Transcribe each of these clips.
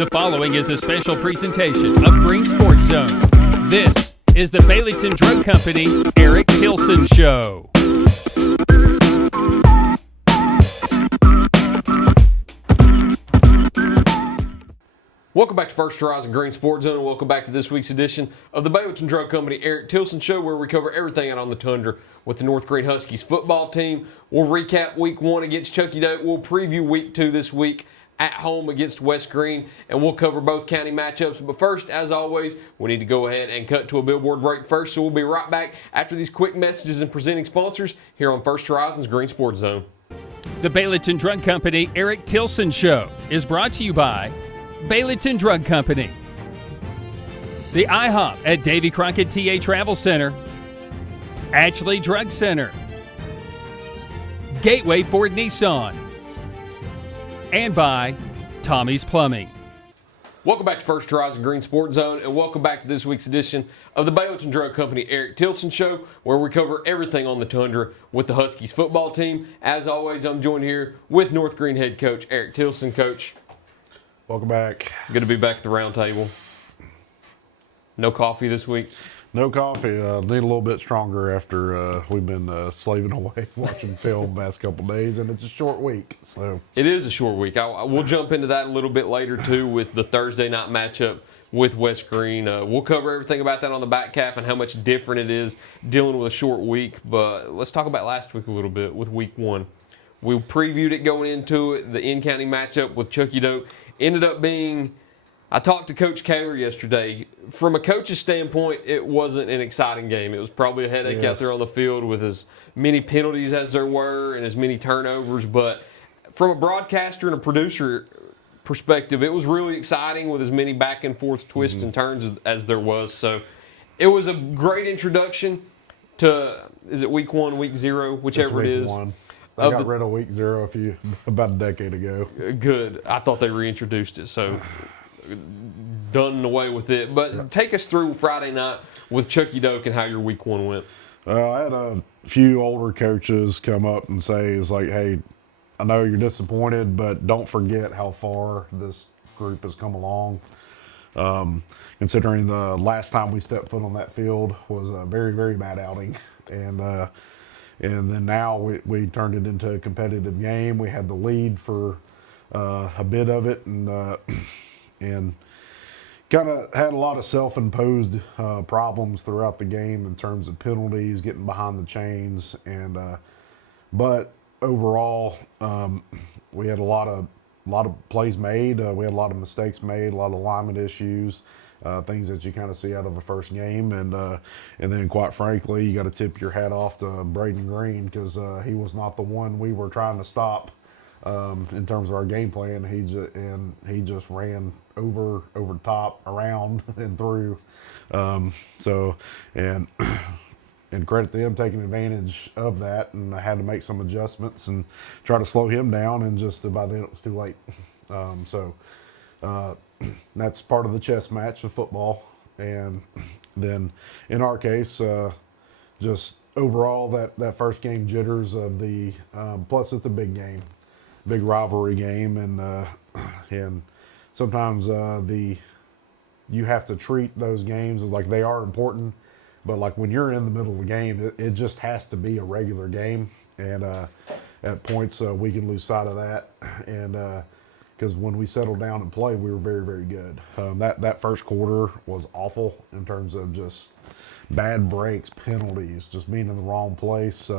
The following is a special presentation of Greene Sports Zone. This is the Baileyton Drug Company Eric Tilson Show. Welcome back to First Horizon Greene Sports Zone, and welcome back to this week's edition of the Baileyton Drug Company Eric Tilson Show, where we cover everything out on the Tundra with the North Greene Huskies football team. We'll recap Week 1 against Chuckey-Doak. We'll preview Week 2 this week at home against West Greene, and we'll cover both county matchups. But first, as always, we need to go ahead and cut to a billboard break first, so we'll be right back after these quick messages and presenting sponsors here on First Horizon's Greene Sports Zone. The Baileyton Drug Company Eric Tilson Show is brought to you by Baileyton Drug Company, the IHOP at Davy Crockett TA Travel Center, Ashley Drug Center, Gateway Ford Nissan, and by Tommy's Plumbing. Welcome back to First Horizon Greene Sports Zone, and welcome back to this week's edition of the Baileyton Drug Company Eric Tilson Show, where we cover everything on the Tundra with the Huskies football team. As always, I'm joined here with North Greene head coach Eric Tilson. Coach, welcome back. Good to be back at the round table. No coffee this week? No coffee. Need a little bit stronger after we've been slaving away watching film the last couple days, and it's a short week. So it is a short week. We'll jump into that a little bit later, too, with the Thursday night matchup with West Greene. We'll cover everything about that on the back half and how much different it is dealing with a short week. But let's talk about last week a little bit with Week 1. We previewed it going into it, the in-county matchup with Chuckey-Doak. Ended up being, I talked to Coach Kaler yesterday. From a coach's standpoint, it wasn't an exciting game. It was probably a headache out there on the field with as many penalties as there were and as many turnovers. But from a broadcaster and a producer perspective, it was really exciting with as many back and forth twists and turns as there was. So it was a great introduction to, is it Week 1, Week 0, whichever it is. One. They got rid of Week 0 about a decade ago. Good. I thought they reintroduced it, so done away with it. But take us through Friday night with Chuckey-Doak and how your Week 1 went. I had a few older coaches come up and say, it's like, hey, I know you're disappointed, but don't forget how far this group has come along. Considering the last time we stepped foot on that field was a very, very bad outing. And then now we turned it into a competitive game. We had the lead for a bit of it, and kind of had a lot of self-imposed problems throughout the game in terms of penalties, getting behind the chains, but overall we had a lot of plays made. We had a lot of mistakes made, a lot of alignment issues. Things that you kind of see out of a first game, and then quite frankly, you got to tip your hat off to Braden Green, because he was not the one we were trying to stop in terms of our game plan. He just ran over the top, around and through. And credit to him taking advantage of that, and I had to make some adjustments and try to slow him down, and just by then it was too late. That's part of the chess match of football. And then in our case, just overall that first game jitters of the plus it's a big game, big rivalry game, and sometimes you have to treat those games as like they are important, but like when you're in the middle of the game, it just has to be a regular game, and at points we can lose sight of that, and because when we settled down and played, we were very, very good. That first quarter was awful in terms of just bad breaks, penalties, just being in the wrong place.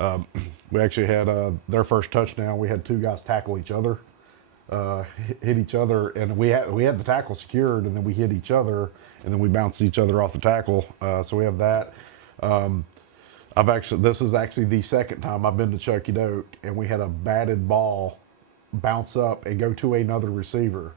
We actually had their first touchdown. We had two guys tackle each other, hit each other, and we had the tackle secured, and then we hit each other, and then we bounced each other off the tackle. So we have that. This is actually the second time I've been to Chuckey-Doak, and we had a batted ball bounce up and go to another receiver.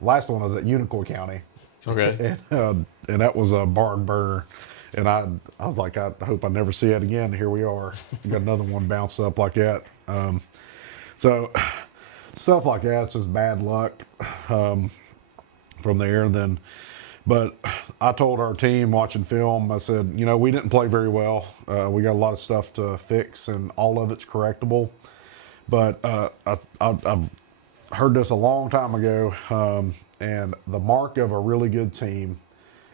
Last one was at Unicoi County. Okay. And that was a barn burner. And I was like, I hope I never see it again. Here we are. Got another one bounce up like that. So stuff like that, it's just bad luck from there. And then, but I told our team watching film, I said, we didn't play very well. We got a lot of stuff to fix, and all of it's correctable. But heard this a long time ago, and the mark of a really good team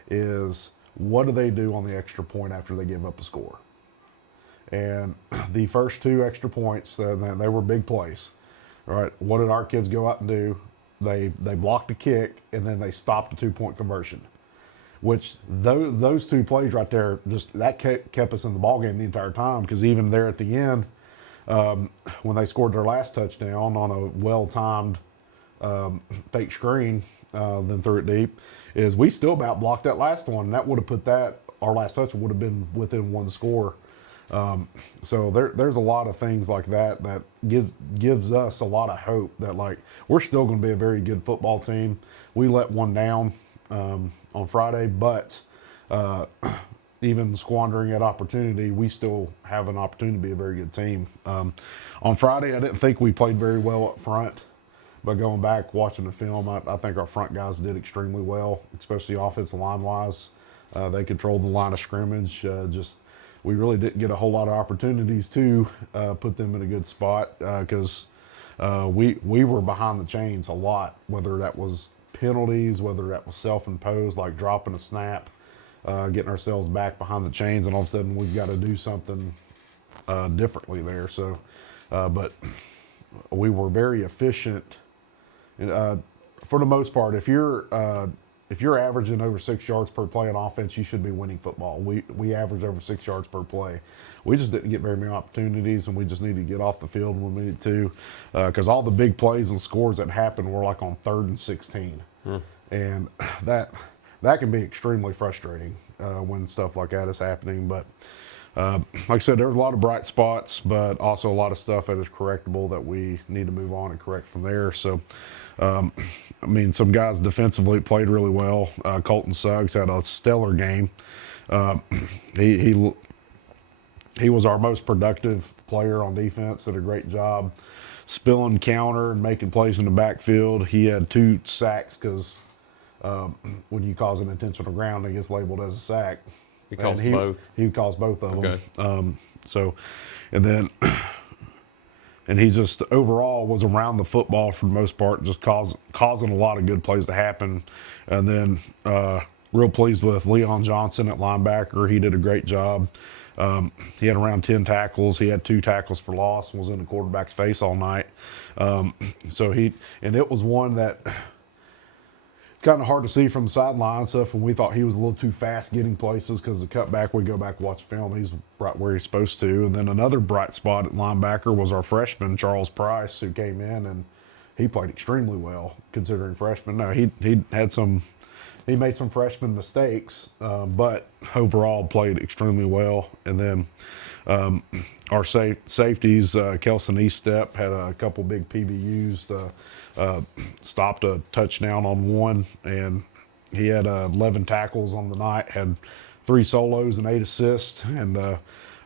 is what do they do on the extra point after they give up a score. And the first 2 extra points, they were big plays. All right, what did our kids go out and do? They blocked a kick, and then they stopped a 2-point conversion. Which those 2 plays right there, just that kept us in the ballgame the entire time. Because even there at the end, when they scored their last touchdown on a well-timed fake screen, then threw it deep, is we still about blocked that last one. And that would have put our last touch would have been within 1 score. So there's a lot of things like that gives us a lot of hope that, like, we're still going to be a very good football team. We let one down on Friday, but even squandering that opportunity, we still have an opportunity to be a very good team. On Friday, I didn't think we played very well up front, but going back, watching the film, I think our front guys did extremely well, especially offensive line-wise. They controlled the line of scrimmage. We really didn't get a whole lot of opportunities to put them in a good spot because we were behind the chains a lot, whether that was penalties, whether that was self-imposed, like dropping a snap, getting ourselves back behind the chains, and all of a sudden we've got to do something differently there. So, but we were very efficient. And, for the most part, if you're averaging over 6 yards per play on offense, you should be winning football. We average over 6 yards per play. We just didn't get very many opportunities, and we just need to get off the field when we need to, because all the big plays and scores that happened were like on 3rd and 16, and that can be extremely frustrating when stuff like that is happening. But like I said, there was a lot of bright spots, but also a lot of stuff that is correctable that we need to move on and correct from there. So. I mean, some guys defensively played really well. Colton Suggs had a stellar game. He was our most productive player on defense. Did a great job spilling counter and making plays in the backfield. He had 2 sacks because when you cause an intentional ground, it gets labeled as a sack. He calls both. He calls both of Okay. them. And he just overall was around the football for the most part, just causing a lot of good plays to happen. And then real pleased with Leon Johnson at linebacker. He did a great job. He had around 10 tackles. He had 2 tackles for loss and was in the quarterback's face all night. And it was one that kind of hard to see from the sideline stuff, and we thought he was a little too fast getting places because the cutback, we go back and watch film, he's right where he's supposed to. And then another bright spot at linebacker was our freshman, Charles Price, who came in, and he played extremely well considering freshman. No, he made some freshman mistakes, but overall played extremely well. And then our safeties, Kelson Eastep had a couple big PBUs, stopped a touchdown on one, and he had 11 tackles on the night, had 3 solos and 8 assists, and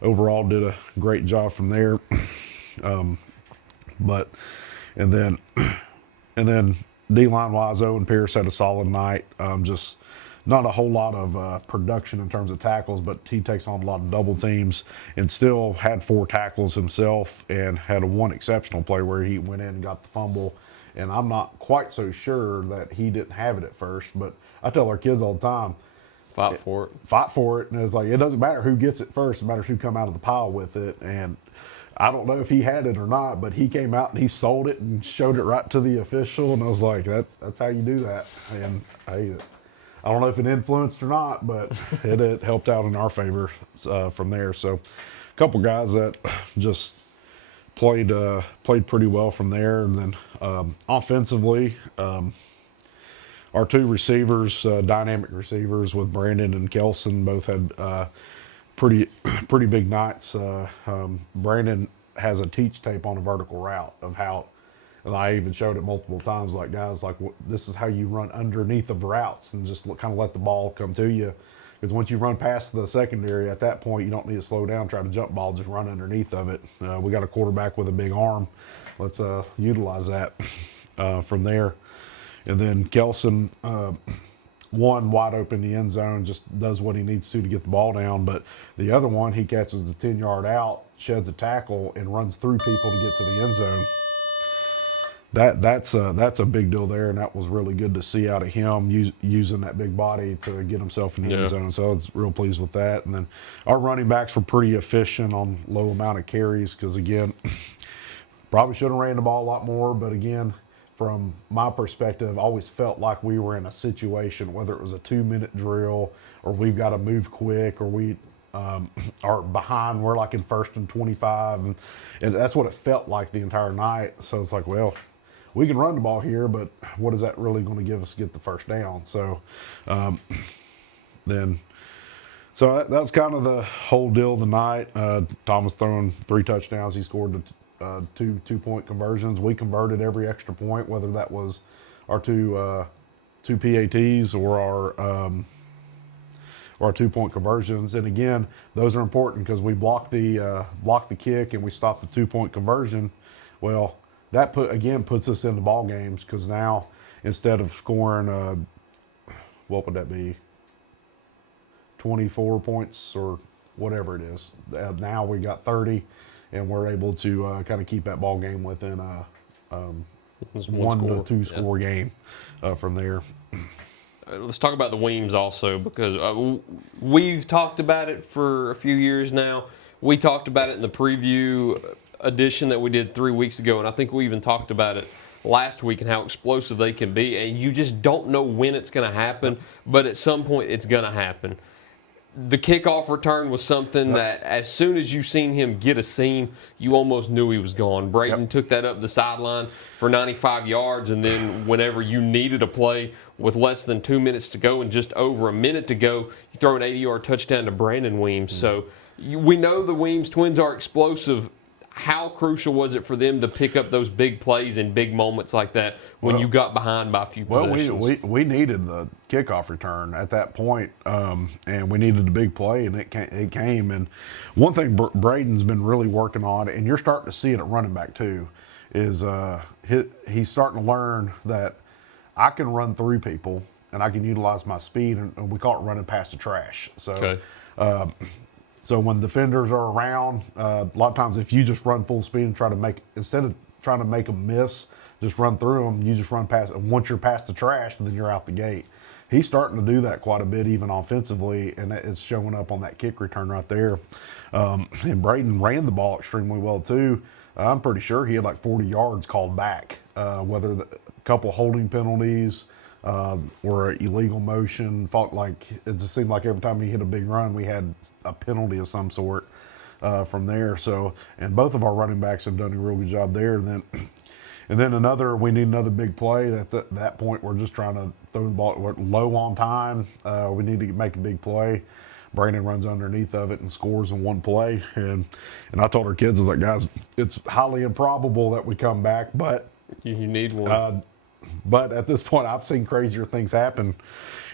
overall did a great job from there. And then D-line wise, Owen Pierce had a solid night. Just not a whole lot of production in terms of tackles, but he takes on a lot of double teams and still had 4 tackles himself and had one exceptional play where he went in and got the fumble. And I'm not quite so sure that he didn't have it at first, but I tell our kids all the time, fight for it. Fight for it. And it's like, it doesn't matter who gets it first, it matters who come out of the pile with it. And I don't know if he had it or not, but he came out and he sold it and showed it right to the official. And I was like, that's how you do that. And I don't know if it influenced or not, but it helped out in our favor from there. So a couple guys that just played pretty well from there. And then offensively, our 2 receivers, dynamic receivers with Brandon and Kelson, both had pretty big nights. Brandon has a teach tape on a vertical route of how, and I even showed it multiple times, like, guys, like, this is how you run underneath of routes and just kind of let the ball come to you. Because once you run past the secondary, at that point, you don't need to slow down, try to jump ball, just run underneath of it. We got a quarterback with a big arm. Let's utilize that from there. And then Kelson, one wide open in the end zone, just does what he needs to get the ball down. But the other one, he catches the 10-yard out, sheds a tackle, and runs through people to get to the end zone. that's a big deal there, and that was really good to see out of him using that big body to get himself in the end zone. So I was real pleased with that. And then our running backs were pretty efficient on low amount of carries because, again, probably should have ran the ball a lot more. But again, from my perspective, I always felt like we were in a situation, whether it was a 2-minute drill or we've got to move quick or we are behind. We're like in 1st and 25, and that's what it felt like the entire night. So it's like, well, we can run the ball here, but what is that really going to give us to get the first down? So that's kind of the whole deal of the night. Thomas throwing 3 touchdowns. He scored the 2 2-point conversions. We converted every extra point, whether that was our two PATs or our 2-point conversions. And again, those are important because we blocked the kick and we stopped the 2-point conversion. Well, that puts us in the ball games because now instead of scoring, what would that be, 24 points or whatever it is, now we got 30, and we're able to kind of keep that ball game within a 1 to 2 score game from there. Let's talk about the Weems also, because we've talked about it for a few years now. We talked about it in the preview edition that we did 3 weeks ago, and I think we even talked about it last week and how explosive they can be, and you just don't know when it's going to happen, but at some point it's going to happen. The kickoff return was something that as soon as you seen him get a seam, you almost knew he was gone. Baileyton took that up the sideline for 95 yards, and then whenever you needed a play with less than 2 minutes to go and just over a minute to go, you throw an 80-yard touchdown to Brandon Weems. So we know the Weems twins are explosive. How crucial was it for them to pick up those big plays in big moments like that when you got behind by a few possessions? Well, we needed the kickoff return at that point, and we needed a big play, and it came. And one thing Braden's been really working on, and you're starting to see it at running back too, is he's starting to learn that I can run through people and I can utilize my speed, and we call it running past the trash. So. Okay. So when defenders are around, a lot of times if you just run full speed and instead of trying to make them miss, just run through them, you just run past. And once you're past the trash, then you're out the gate. He's starting to do that quite a bit, even offensively, and it's showing up on that kick return right there. And Braden ran the ball extremely well too. I'm pretty sure he had like 40 yards called back, whether a couple holding penalties, or illegal motion. Felt like it just seemed like every time he hit a big run, we had a penalty of some sort from there. So, and both of our running backs have done a real good job there. And then we need another big play. At that point, we're just trying to throw the ball. We're low on time. We need to make a big play. Brandon runs underneath of it and scores in one play. And I told our kids, I was like, guys, it's highly improbable that we come back, but you need one. But at this point, I've seen crazier things happen.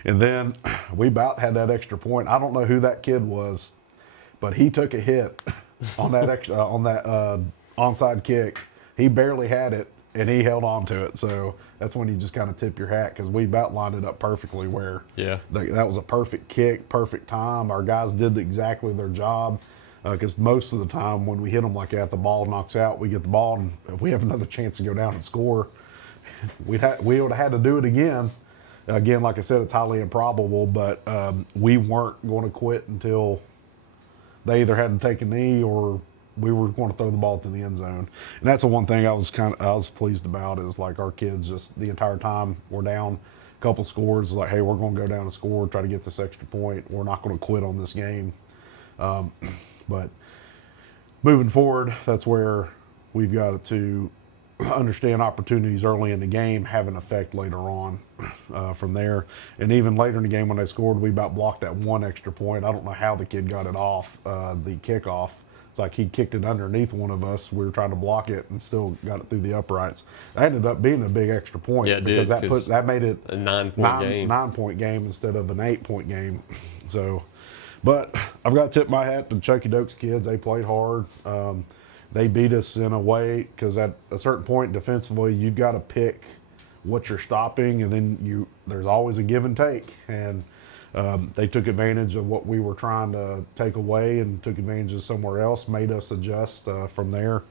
And then we about had that extra point. I don't know who that kid was, but he took a hit on that onside kick. He barely had it, and he held on to it. So that's when you just kind of tip your hat, because we about lined it up perfectly where that was a perfect kick, perfect time. Our guys did exactly their job, because most of the time when we hit them like that, the ball knocks out. We get the ball, and if we have another chance to go down and score, we would have had to do it again. Again, like I said, it's highly improbable, but we weren't going to quit until they either had to take a knee or we were going to throw the ball to the end zone. And that's the one thing I was pleased about, is like our kids just the entire time we're down a couple scores, like, hey, we're going to go down and score, try to get this extra point. We're not going to quit on this game. But moving forward, that's where we've got to understand opportunities early in the game have an effect later on from there. And even later in the game when they scored, we about blocked that one extra point. I don't know how the kid got it off the kickoff. It's like he kicked it underneath one of us. We were trying to block it and still got it through the uprights. That ended up being a big extra point, because that made it a 9-point game instead of an 8-point game. So, but I've got to tip my hat to Chuckey-Doak's kids. They played hard. They beat us in a way, because at a certain point defensively, you've got to pick what you're stopping, and then there's always a give and take. And they took advantage of what we were trying to take away and took advantage of somewhere else, made us adjust from there.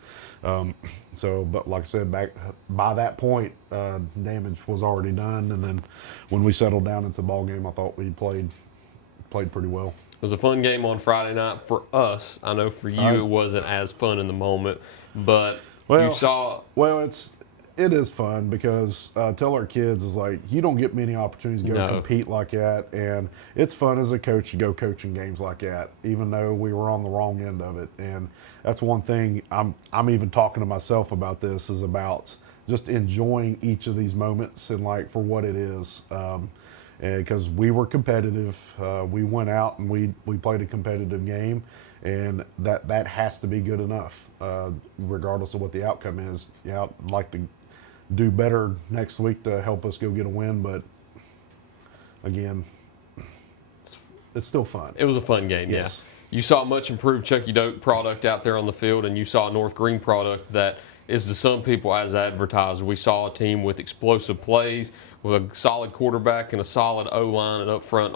But like I said, back by that point, damage was already done. And then when we settled down into the ball game, I thought we played pretty well. It was a fun game on Friday night for us. I know for you it wasn't as fun in the moment, but you saw. Well, it is fun because tell our kids is like you don't get many opportunities to go compete like that, and it's fun as a coach to go coaching games like that, even though we were on the wrong end of it. And that's one thing I'm even talking to myself about. This is about just enjoying each of these moments and like for what it is. Because we were competitive, we went out and we played a competitive game, and that has to be good enough, regardless of what the outcome is. Yeah, I'd like to do better next week to help us go get a win, but again, it's still fun. It was a fun game, yes. Yeah. You saw a much improved Chuckey-Doak product out there on the field, and you saw a North Greene product that is to some people as advertised. We saw a team with explosive plays, with a solid quarterback and a solid O-line and up front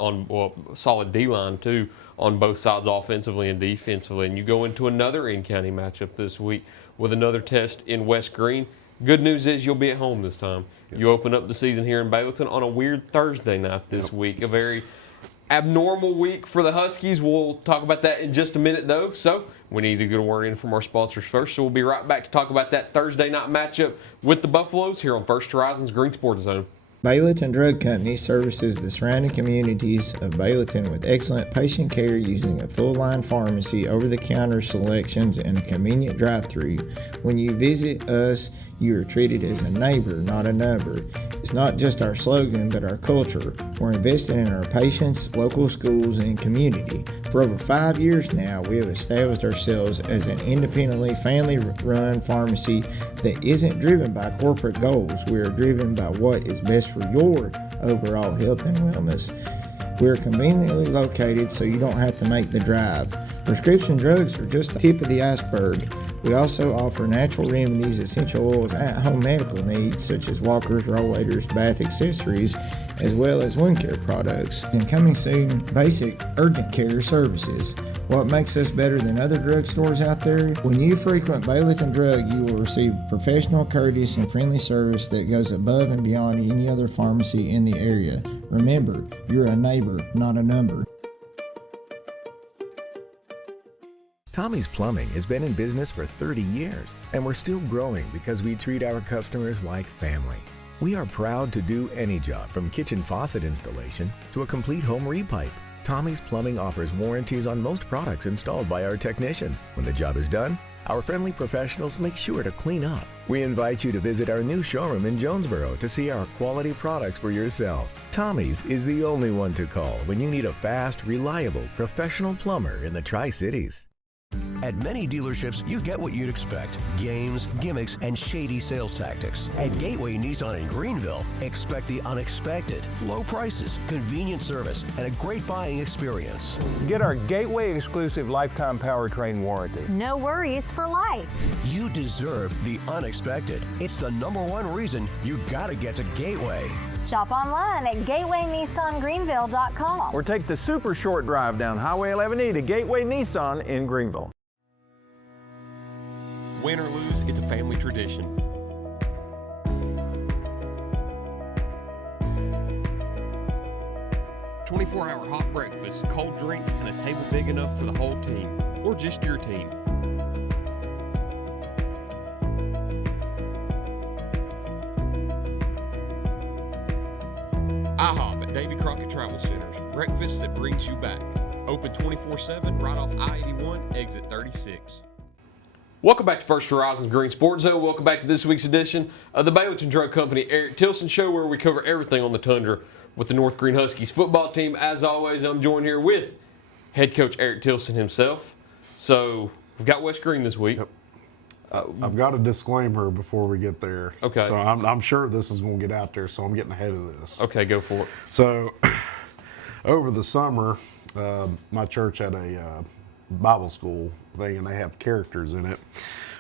solid D-line too on both sides offensively and defensively. And you go into another in-county matchup this week with another test in West Greene. Good news is you'll be at home this time. Yes. You open up the season here in Baileyton on a weird Thursday night this week, a very abnormal week for the Huskies. We'll talk about that in just a minute, though. So we need to get a word in from our sponsors first. So we'll be right back to talk about that Thursday night matchup with the Buffaloes here on First Horizons Green Sports Zone. Baileyton Drug Company services the surrounding communities of Baileyton with excellent patient care using a full-line pharmacy, over-the-counter selections, and a convenient drive-thru. When you visit us, you are treated as a neighbor, not a number. It's not just our slogan, but our culture. We're investing in our patients, local schools, and community. For over 5 years now, we have established ourselves as an independently family-run pharmacy that isn't driven by corporate goals. We are driven by what is best for your overall health and wellness. We're conveniently located so you don't have to make the drive. Prescription drugs are just the tip of the iceberg. We also offer natural remedies, essential oils, at-home medical needs such as walkers, rollators, bath accessories, as well as wound care products. And coming soon, basic urgent care services. What makes us better than other drugstores out there? When you frequent Baileyton Drug, you will receive professional, courteous, and friendly service that goes above and beyond any other pharmacy in the area. Remember, you're a neighbor, not a number. Tommy's Plumbing has been in business for 30 years, and we're still growing because we treat our customers like family. We are proud to do any job from kitchen faucet installation to a complete home repipe. Tommy's Plumbing offers warranties on most products installed by our technicians. When the job is done, our friendly professionals make sure to clean up. We invite you to visit our new showroom in Jonesboro to see our quality products for yourself. Tommy's is the only one to call when you need a fast, reliable, professional plumber in the Tri-Cities. At many dealerships, you get what you'd expect: games, gimmicks, and shady sales tactics. At Gateway Nissan in Greenville, expect the unexpected: low prices, convenient service, and a great buying experience. Get our Gateway exclusive lifetime powertrain warranty. No worries for life. You deserve the unexpected. It's the #1 reason you gotta get to Gateway. Shop online at GatewayNissanGreenville.com. Or take the super short drive down Highway 11E to Gateway Nissan in Greenville. Win or lose, it's a family tradition. "24-hour hot breakfast, cold drinks, and a table big enough for the whole team, or just your team." IHOP at Davy Crockett Travel Centers. Breakfast that brings you back. Open 24/7 right off I-81, exit 36. Welcome back to First Horizons Green Sports Zone. Welcome back to this week's edition of the Baileyton Drug Company Eric Tilson Show, where we cover everything on the Tundra with the North Greene Huskies football team. As always, I'm joined here with head coach Eric Tilson himself. So we've got West Greene this week. Yep. I've got a disclaimer before we get there. Okay. So I'm sure this is going to get out there, so I'm getting ahead of this. Okay, go for it. So over the summer, my church had a Bible school thing, and they have characters in it.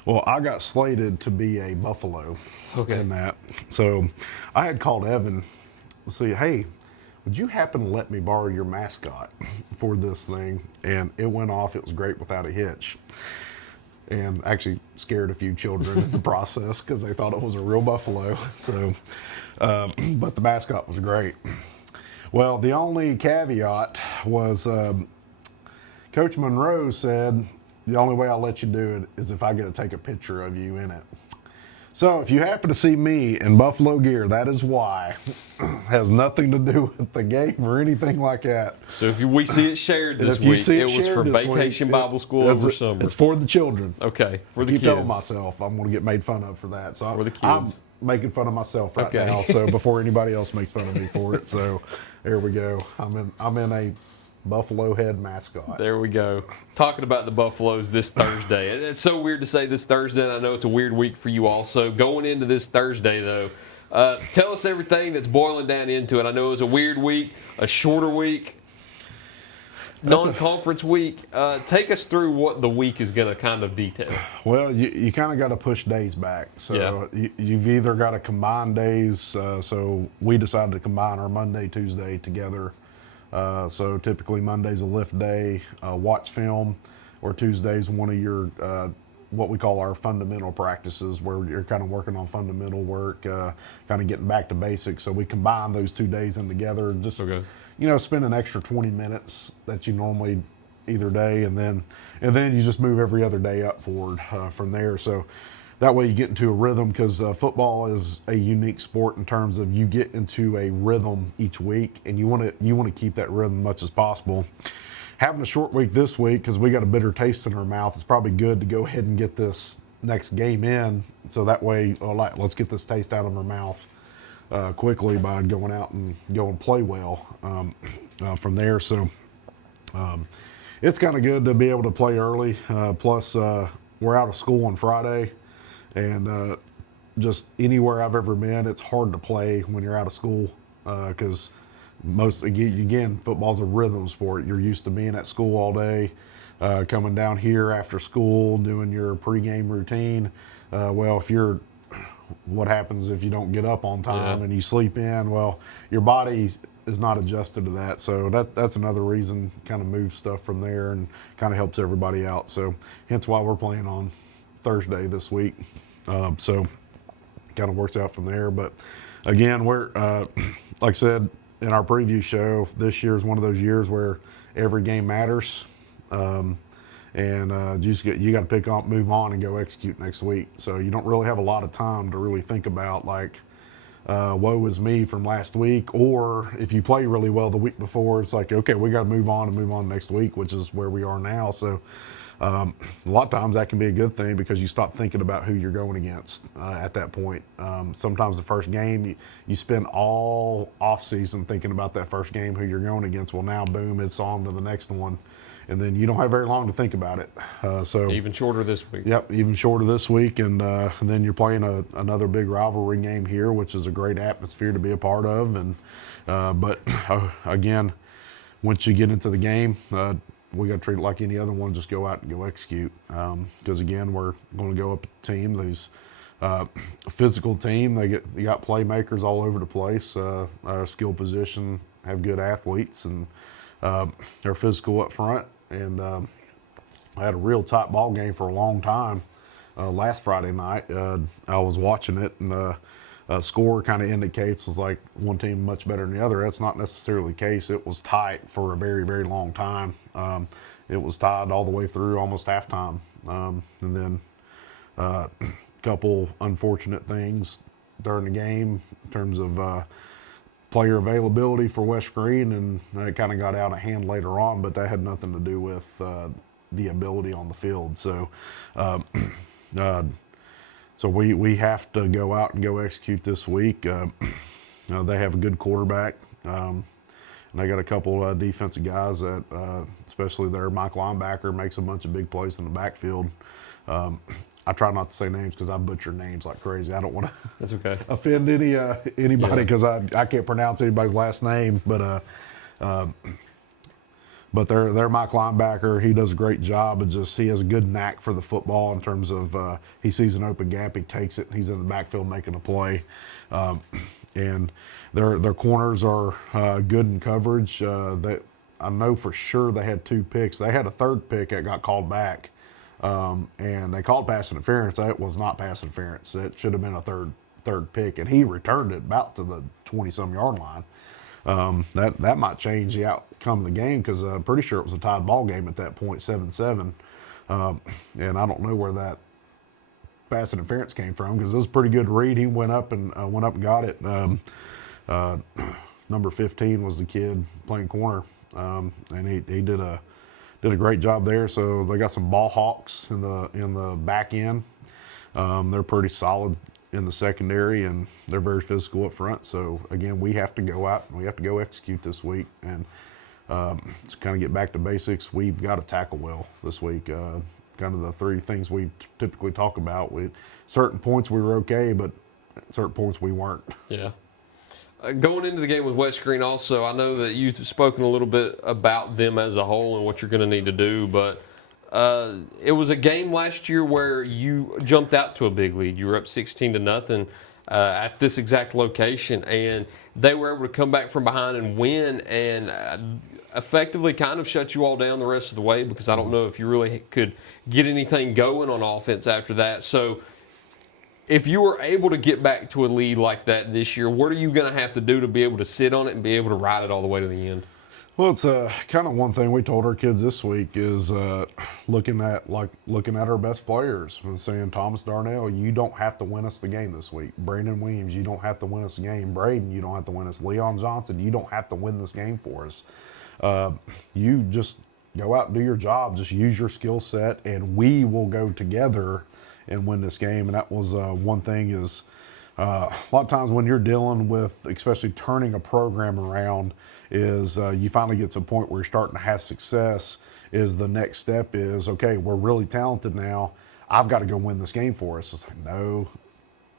Well, I got slated to be a buffalo in that. So I had called Evan to see, hey, would you happen to let me borrow your mascot for this thing? And it went off. It was great without a hitch. and actually scared a few children in the process because they thought it was a real buffalo. So, but the mascot was great. Well, the only caveat was Coach Monroe said the only way I'll let you do it is if I get to take a picture of you in it. So if you happen to see me in buffalo gear, that is why. Has nothing to do with the game or anything like that. So if we see it shared this If you week, see it was shared for this Vacation week, Bible School over summer. It's for the children. Okay, for the Keep kids. telling myself I'm going to get made fun of for that. So For the kids. I'm making fun of myself right Okay. now. So before anybody else makes fun of me for it, so there we go. I'm in a buffalo head mascot. There we go. Talking about the Buffaloes this Thursday. It's so weird to say this Thursday, and I know it's a weird week for you also. Going into this Thursday, though, tell us everything that's boiling down into it. I know it was a weird week, a shorter week, non-conference week. Take us through what the week is going to kind of detail. Well, you kind of got to push days back. So you've either got to combine days. So we decided to combine our Monday, Tuesday together. So typically Monday's a lift day, watch film, or Tuesday's one of your what we call our fundamental practices, where you're kind of working on fundamental work, kind of getting back to basics. So we combine those 2 days in together, just spend an extra 20 minutes that you normally either day, and then you just move every other day up forward from there. So that way you get into a rhythm, because football is a unique sport in terms of you get into a rhythm each week, and you want to keep that rhythm as much as possible. Having a short week this week, because we got a bitter taste in our mouth, it's probably good to go ahead and get this next game in, so that way, let's get this taste out of our mouth quickly by going out and go and play well from there. So it's kind of good to be able to play early. Plus, we're out of school on Friday. And just anywhere I've ever been, it's hard to play when you're out of school, because football's a rhythm sport. You're used to being at school all day, coming down here after school, doing your pregame routine. What happens if you don't get up on time and you sleep in? Well, your body is not adjusted to that. So that's another reason, kind of move stuff from there and kind of helps everybody out. So hence why we're playing on Thursday this week. So kind of works out from there. But again, we're like I said in our preview show, this year is one of those years where every game matters, and you got to pick up, move on, and go execute next week. So you don't really have a lot of time to really think about woe is me from last week, or if you play really well the week before, it's like, okay, we got to move on next week, which is where we are now. So a lot of times that can be a good thing, because you stop thinking about who you're going against at that point. Sometimes the first game, you spend all off season thinking about that first game, who you're going against. Well, now boom, it's on to the next one, and then you don't have very long to think about it. So even shorter this week. Yep, even shorter this week, and then you're playing another big rivalry game here, which is a great atmosphere to be a part of. And but again, once you get into the game, we got to treat it like any other one. Just go out and go execute. Because again, we're going to go up a team who's a physical team. They got playmakers all over the place. Our skill position have good athletes, and they're physical up front. And I had a real tight ball game for a long time last Friday night. I was watching it, and score kind of indicates it's like one team much better than the other. That's not necessarily the case. It was tight for a very, very long time. It was tied all the way through almost halftime. And then a couple unfortunate things during the game in terms of player availability for West Greene, and it kind of got out of hand later on, but that had nothing to do with the ability on the field. So so we have to go out and go execute this week. They have a good quarterback. And they got a couple defensive guys that, especially their Mike linebacker, makes a bunch of big plays in the backfield. I try not to say names because I butcher names like crazy. I don't want to That's okay. offend anybody, because I can't pronounce anybody's last name. But their Mike linebacker, he does a great job of he has a good knack for the football in terms of he sees an open gap, he takes it, and he's in the backfield making a play. And their corners are good in coverage. I know for sure they had 2 picks. They had a third pick that got called back and they called pass interference. That was not pass interference. It should have been a third pick, and he returned it about to the 20-some yard line. That might change the outcome of the game, because I'm pretty sure it was a tied ball game at that point, 7-7. And I don't know where that pass interference came from, because it was a pretty good read. He went up and got it. Number 15 was the kid playing corner, and he did a great job there. So they got some ball hawks in the back end. They're pretty solid in the secondary, and they're very physical up front. So again, we have to go out and we have to go execute this week, and to kind of get back to basics, we've got to tackle well this week. Kind of the three things we typically talk about. Certain points we were okay, but at certain points we weren't. Yeah. Going into the game with West Greene also, I know that you've spoken a little bit about them as a whole and what you're going to need to do, but it was a game last year where you jumped out to a big lead. You were up 16-0 at this exact location, and they were able to come back from behind and win, and effectively kind of shut you all down the rest of the way, because I don't know if you really could get anything going on offense after that. So if you were able to get back to a lead like that this year, what are you going to have to do to be able to sit on it and be able to ride it all the way to the end? Well, it's kind of one thing we told our kids this week is looking at our best players and saying, Thomas Darnell, you don't have to win us the game this week. Brandon Williams, you don't have to win us the game. Braden, you don't have to win us. Leon Johnson, you don't have to win this game for us. You just go out and do your job. Just use your skill set, and we will go together and win this game. And that was one thing is a lot of times when you're dealing with, especially turning a program around, is you finally get to a point where you're starting to have success, is the next step is, okay, we're really talented now. I've got to go win this game for us. It's like, no,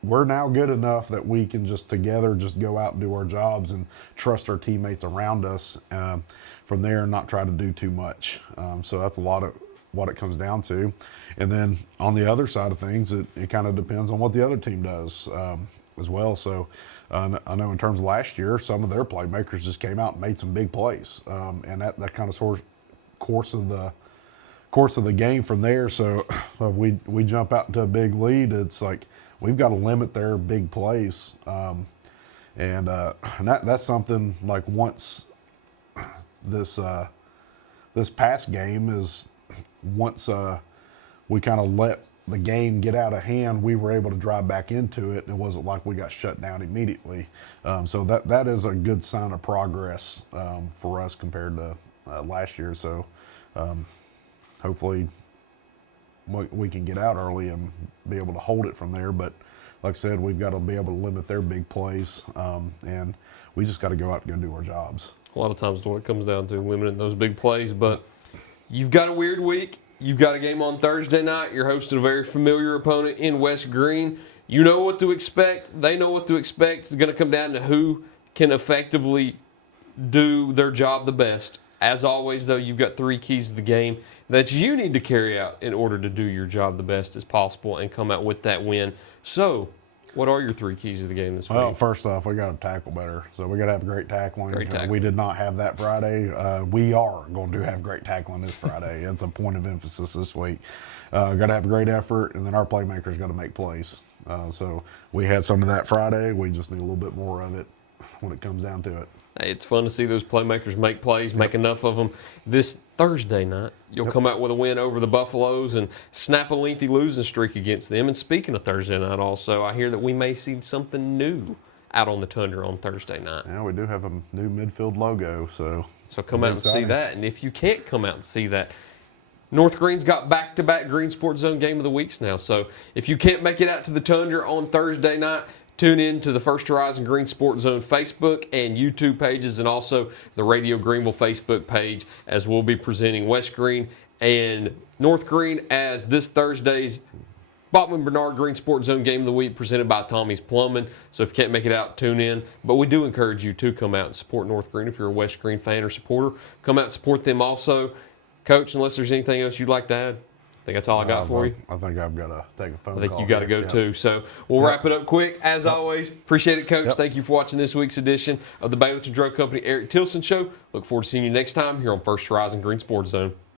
we're now good enough that we can just together just go out and do our jobs and trust our teammates around us from there and not try to do too much. So that's a lot of what it comes down to. And then on the other side of things, it kind of depends on what the other team does as well. So I know in terms of last year, some of their playmakers just came out and made some big plays, and that kind of course of the game from there. So we jump out into a big lead. It's like we've got to limit their big plays, and that's something like once this past game is once we kind of let the game get out of hand, we were able to drive back into it. It wasn't like we got shut down immediately. So that is a good sign of progress for us compared to last year. So hopefully we can get out early and be able to hold it from there. But like I said, we've got to be able to limit their big plays, and we just got to go out and go do our jobs. A lot of times when it comes down to limiting those big plays, but you've got a weird week. You've got a game on Thursday night. You're hosting a very familiar opponent in West Greene. You know what to expect. They know what to expect. It's going to come down to who can effectively do their job the best. As always, though, you've got three keys to the game that you need to carry out in order to do your job the best as possible and come out with that win. So, what are your three keys to the game this week? Well, first off, we got to tackle better. So we got to have great tackling. Great tackling. We did not have that Friday. We are going to have great tackling this Friday. It's a point of emphasis this week. Got to have great effort, and then our playmakers got to make plays. So we had some of that Friday. We just need a little bit more of it when it comes down to it. Hey, it's fun to see those playmakers make plays, make enough of them. This Thursday night, you'll come out with a win over the Buffaloes and snap a lengthy losing streak against them. And speaking of Thursday night also, I hear that we may see something new out on the Tundra on Thursday night. Yeah, we do have a new midfield logo, so come out and see that. And if you can't come out and see that, North Greene's got back-to-back Green Sports Zone Game of the Weeks now. So if you can't make it out to the Tundra on Thursday night, tune in to the First Horizon Green Sports Zone Facebook and YouTube pages, and also the Radio Greenville Facebook page, as we'll be presenting West Greene and North Greene as this Thursday's Bachman Bernard Green Sports Zone Game of the Week presented by Tommy's Plumbing. So if you can't make it out, tune in. But we do encourage you to come out and support North Greene if you're a West Greene fan or supporter. Come out and support them also. Coach, unless there's anything else you'd like to add? I think that's all I got for you. I think I've got to take a phone call. I think you got to go too. So we'll wrap it up quick. As always, appreciate it, Coach. Thank you for watching this week's edition of the Baileyton Drug Company Eric Tilson Show. Look forward to seeing you next time here on First Horizon Green Sports Zone.